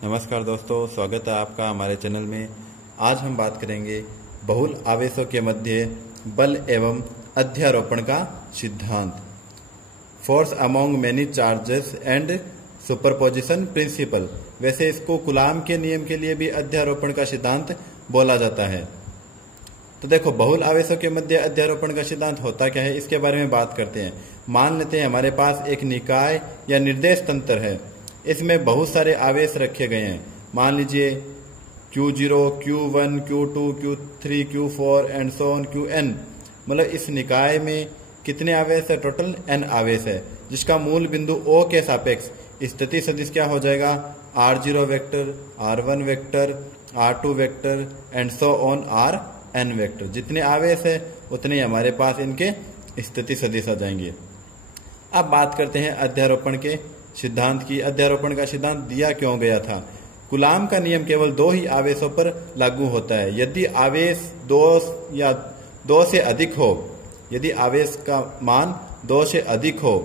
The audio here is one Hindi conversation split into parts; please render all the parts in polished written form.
नमस्कार दोस्तों, स्वागत है आपका हमारे चैनल में। आज हम बात करेंगे बहुल आवेशों के मध्य बल एवं अध्यारोपण का सिद्धांत, force among many charges and superposition principle. वैसे इसको कूलाम के नियम के लिए भी अध्यारोपण का सिद्धांत बोला जाता है। तो देखो, बहुल आवेशों के मध्य अध्यारोपण का सिद्धांत होता क्या है, इसके बारे में बात करते हैं। मान लेते हैं हमारे पास एक निकाय या निर्देश तंत्र है, इसमें बहुत सारे आवेश रखे गए हैं। मान लीजिए Q0, Q1, Q2, Q3, Q4 and so on Qn। मतलब इस निकाय में कितने आवेश है? टोटल n आवेश है, जिसका मूल बिंदु O के सापेक्ष स्थिति सदिश क्या हो जाएगा? R0 vector, R1 vector, R2 vector and so on Rn vector. जितने आवेश है उतने ही हमारे पास इनके स्थिति सदिश आ जाएंगे। अब बात करते हैं अध्यारोपण के सिद्धांत की। अध्यारोपण का सिद्धांत दिया क्यों गया था? कूलाम का नियम केवल दो ही आवेशों पर लागू होता है। यदि आवेश दो से अधिक हो, यदि आवेश का मान 2 से अधिक हो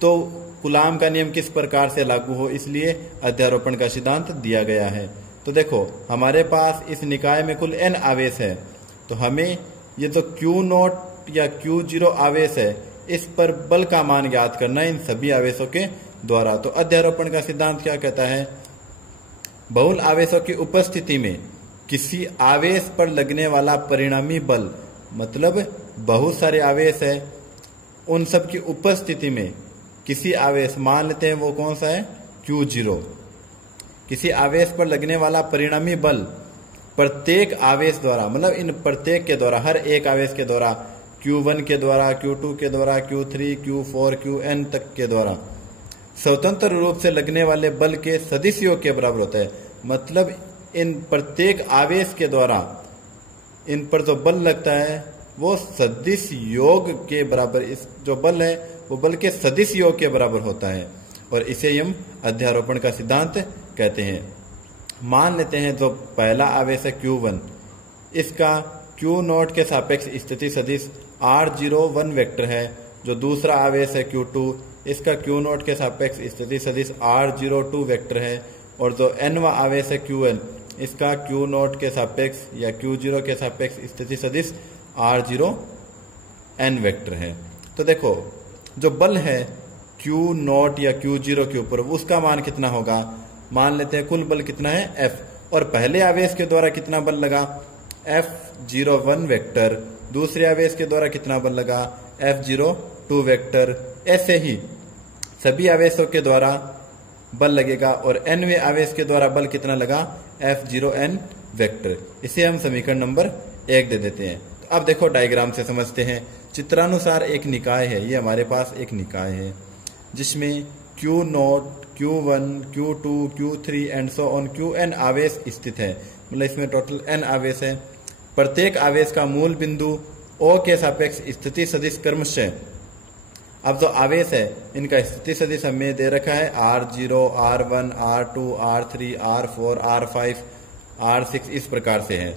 तो कूलाम का नियम किस प्रकार से लागू हो, इसलिए अध्यारोपण का सिद्धांत दिया गया है। तो देखो, हमारे पास इस निकाय में कुल n आवेश है, तो हमें ये तो Q0 या Q0 आवेश है, इस पर बल का मान ज्ञात करना है इन सभी आवेशों के द्वारा। तो अध्यारोपण का सिद्धांत क्या कहता है? बहुल आवेशों की उपस्थिति में किसी आवेश पर लगने वाला परिणामी बल, मतलब बहुत सारे आवेश है, उन सब की उपस्थिति में किसी आवेश, मान लेते हैं वो कौन सा है? Q0। किसी आवेश पर लगने वाला परिणामी बल प्रत्येक आवेश द्वारा, मतलब इन प्रत्येक के द्वारा, हर एक आवेश के द्वारा, Q1 के द्वारा, Q2 के द्वारा, Q3, Q4, Qn तक के द्वारा स्वतंत्र रूप से लगने वाले बल के सदिश योग के बराबर होता है। मतलब इन प्रत्येक आवेश के द्वारा इन पर जो बल लगता है वो सदिश योग के बराबर, इस जो बल है वो बल के सदिश योग के बराबर होता है, और इसे हम अध्यारोपण का सिद्धांत कहते हैं। मान लेते हैं जो पहला आवेश है Q1, इसका Q0 के सापेक्ष स्थिति सदिश R01 वेक्टर है। जो दूसरा आवेश है Q2, इसका Q0 के सापेक्ष स्थिति सदिश R02 वेक्टर है। और जो nवा आवेश है Qn, इसका Q0 के सापेक्ष या Q0 के सापेक्ष स्थिति सदिश R0n वेक्टर है। तो देखो, जो बल है Q0 या Q0 के ऊपर, उसका मान कितना होगा? मान लेते हैं कुल बल कितना है? F। और पहले आवेश के द्वारा कितना बल लगा? F01 vector. दूसरे आवेश के द्वारा कितना बल लगा? F02 vector. ऐसे ही सभी आवेशों के द्वारा बल लगेगा, और nवें आवेश के द्वारा बल कितना लगा? F0n vector. इसे हम समीकरण नंबर 1 दे देते हैं। तो अब देखो, डायग्राम से समझते हैं। चित्रानुसार एक निकाय है, ये हमारे पास एक निकाय है जिसमें Q0, Q1, Q2, Q3 and so on Qn आवेश स्थित है। मतलब इसमें टोटल n आवेश है। प्रत्येक आवेश का मूल बिंदु O के सापेक्ष स्थिति सदिश क्रमशः, अब जो आवेश है इनका स्थिति सदिश हमें दे रखा है R0, R1, R2, R3, R4, R5, R6, इस प्रकार से है।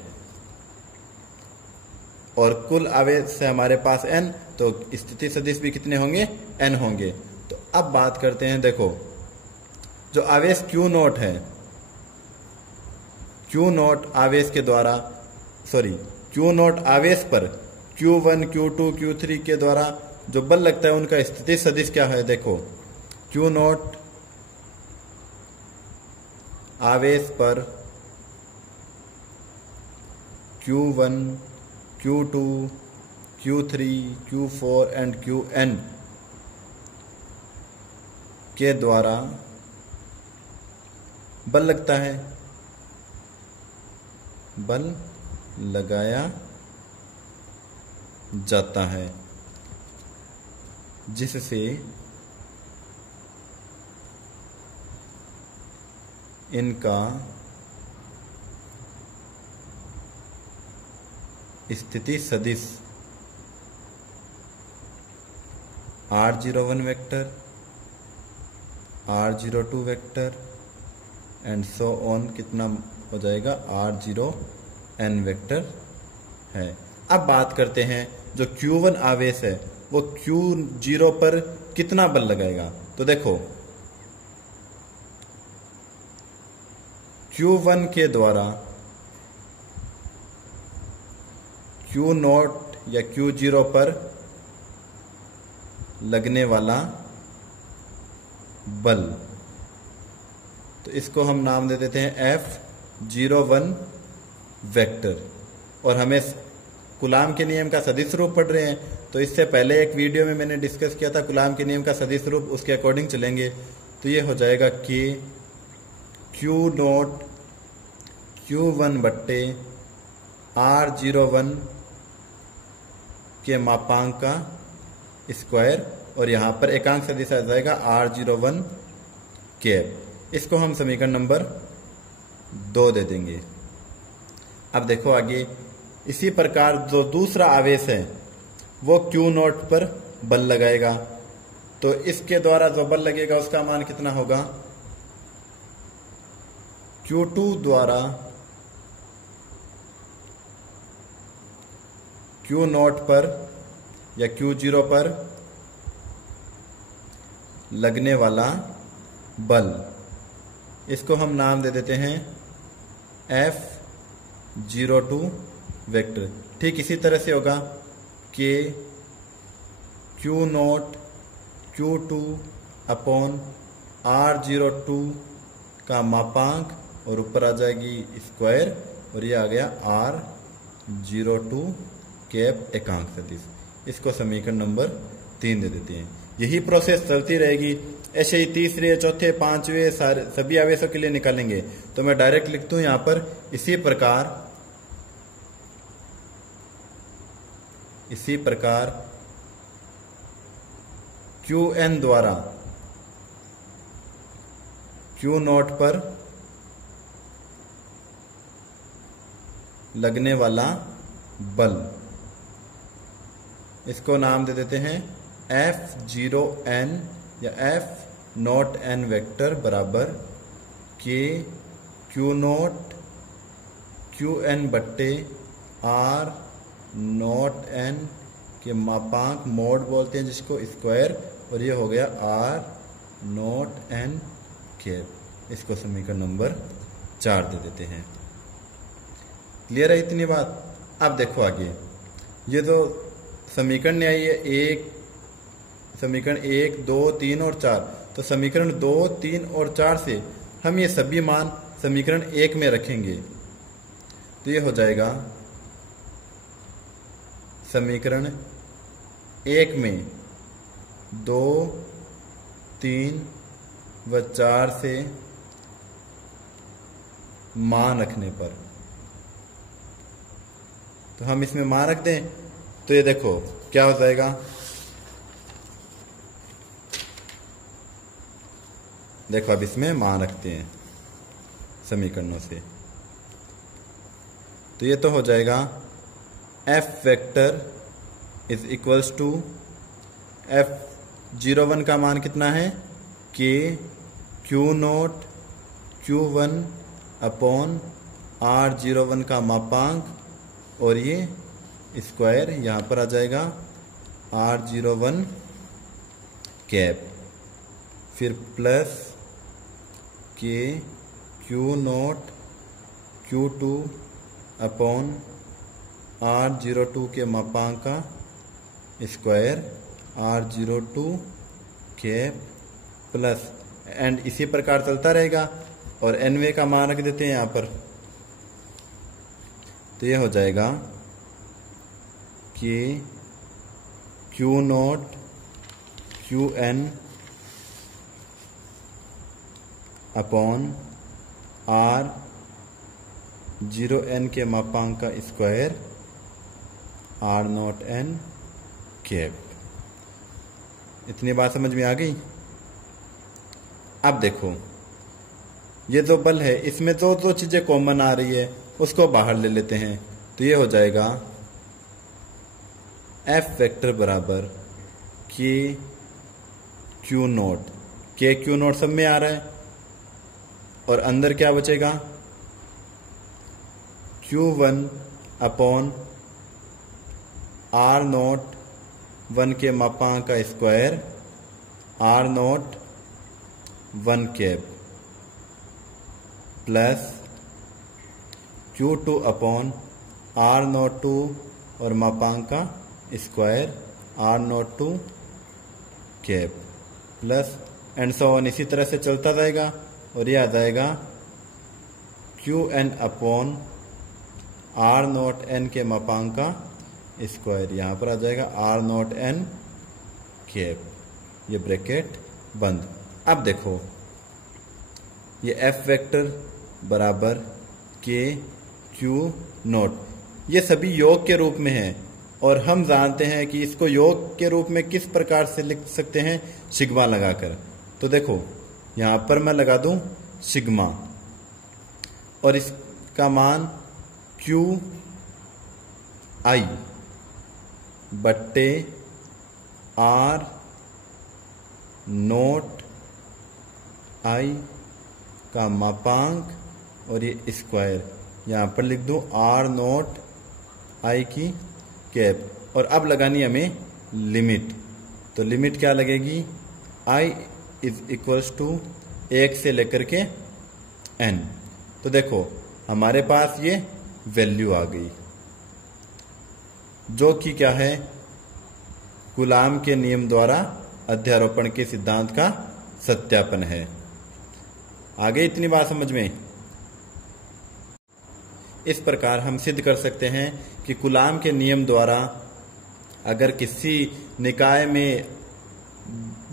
और कुल आवेश है हमारे पास n, तो स्थिति सदिश भी कितने होंगे? n होंगे। तो अब बात करते हैं, देखो जो आवेश Q0 है, Q0 आवेश के द्वारा, Q0 आवेश पर Q1, Q2, Q3 के द्वारा जो बल लगता है उनका स्थिति सदिश क्या है? देखो, Q0 आवेश पर Q1, Q2, Q3, Q4 and Qn के द्वारा बल लगता है, बल लगाया जाता है, जिससे इनका स्थिति सदिश R01 vector, R02 vector and so on कितना हो जाएगा? R0n वेक्टर है। अब बात करते हैं, जो Q1 आवेश है वो Q0 पर कितना बल लगाएगा? तो देखो, Q1 के द्वारा Q0 या Q0 पर लगने वाला बल, तो इसको हम नाम दे देते हैं F01 वेक्टर। और हमें कूलाम के नियम का सदिश रूप पढ़ रहे हैं, तो इससे पहले एक वीडियो में मैंने डिस्कस किया था कूलाम के नियम का सदिश रूप, उसके अकॉर्डिंग चलेंगे। तो ये हो जाएगा K Q0 Q1 बट्टे R01 के मापांक का स्क्वायर, और यहाँ पर एकांक सदिश आ जाएगा R01 कैप। इसको हम समीकरण नंबर 2 दे देंगे। अब देखो आगे, इसी प्रकार जो दूसरा आवेश है वो Q0 पर बल लगाएगा, तो इसके द्वारा जो बल लगेगा उसका मान कितना होगा? Q2 द्वारा Q0 पर या Q0 पर लगने वाला बल, इसको हम नाम दे देते हैं F02 वेक्टर। ठीक इसी तरह से होगा कि Q0 Q2 अपॉन R02 का मापांक, और ऊपर आ जाएगी स्क्वायर, और ये आ गया R02 कैप एकांक सदिश। इसको समीकरण नंबर 3 दे देते हैं। यही प्रोसेस चलती रहेगी, ऐसे ही तीसरे, चौथे, पांचवे सारे सभी आवेशों के लिए निकालेंगे। तो मैं डायरेक्ट लिख दूं यहां पर, इसी प्रकार Qn द्वारा Q0 पर लगने वाला बल, इसको नाम दे देते हैं F0n या F0n वेक्टर बराबर K Q0 Qn बट्टे R0n के मापांक, मोड बोलते हैं जिसको, स्क्वायर, और ये हो गया R0n कैप। इसको समीकरण नंबर 4 दे देते हैं। क्लियर है इतनी बात? अब देखो आगे, ये जो समीकरण आई है, समीकरण 1, 2, 3 और 4, तो समीकरण 2, 3 और 4 से हम ये सभी मान समीकरण 1 में रखेंगे। तो ये हो जाएगा समीकरण 1 में 2, 3 व 4 से मान रखने पर, तो हम इसमें मान रख दें, तो ये देखो क्या हो जाएगा। देखो अब इसमें मान रखते हैं समीकरणों से, तो ये तो हो जाएगा F vector is equals to F01 का मान कितना है? K Q0 Q1 upon R01 का मापांक, और ये स्क्वायर यहाँ पर आ जाएगा R01 कैप, फिर plus K Q0 Q2 upon R02 के मापांक का square R02 cap plus, and इसी प्रकार चलता रहेगा, और nवे का मान रख देते हैं यहाँ पर। तो ये हो जाएगा कि Q0 Qn अपॉन R0n के मापांक का स्क्वायर R0n कैप। इतनी बात समझ में आ गई? अब देखो, ये जो बल है इसमें जो चीजें कॉमन आ रही है उसको बाहर ले लेते हैं। तो ये हो जाएगा F वेक्टर बराबर K Q0, K Q0 सब में आ रहा है, और अंदर क्या बचेगा? Q1 अपॉन R01 के मापांक का square R01 cap plus Q2 upon R not 2 और मापांक का square R not 2 cap plus and so on, इसी तरह से चलता जाएगा और ये आ जाएगा Qn upon R not n के मापांक का स्क्वायर, यहाँ पर आ जाएगा R नॉट n कैप, ये ब्रैकेट बंद। अब देखो ये F वेक्टर बराबर K Q नॉट, ये सभी योग के रूप में है और हम जानते हैं कि इसको योग के रूप में किस प्रकार से लिख सकते हैं, सिग्मा लगाकर। तो देखो यहां पर मैं लगा दूं सिग्मा और इसका मान Q I बट्टे R नोट I का मापांक और ये स्क्वायर, यहां पर लिख दूं R नोट I की कैप। और अब लगानी हमें लिमिट, तो लिमिट क्या लगेगी, I इज इक्वल्स टू 1 से लेकर के n। तो देखो हमारे पास ये वैल्यू आ गई जो कि क्या है, कूलाम के नियम द्वारा अध्यारोपण के सिद्धांत का सत्यापन है। आ गई इतनी बात समझ में। इस प्रकार हम सिद्ध कर सकते हैं कि कूलाम के नियम द्वारा अगर किसी निकाय में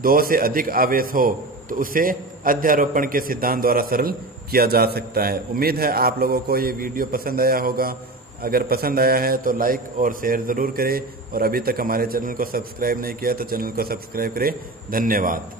2 से अधिक आवेश हो तो उसे अध्यारोपण के सिद्धांत द्वारा सरल किया जा सकता है। उम्मीद है आप लोगों को ये वीडियो पसंद आया होगा। अगर पसंद आया है तो लाइक और शेयर ज़रूर करें और अभी तक हमारे चैनल को सब्सक्राइब नहीं किया तो चैनल को सब्सक्राइब करें। धन्यवाद।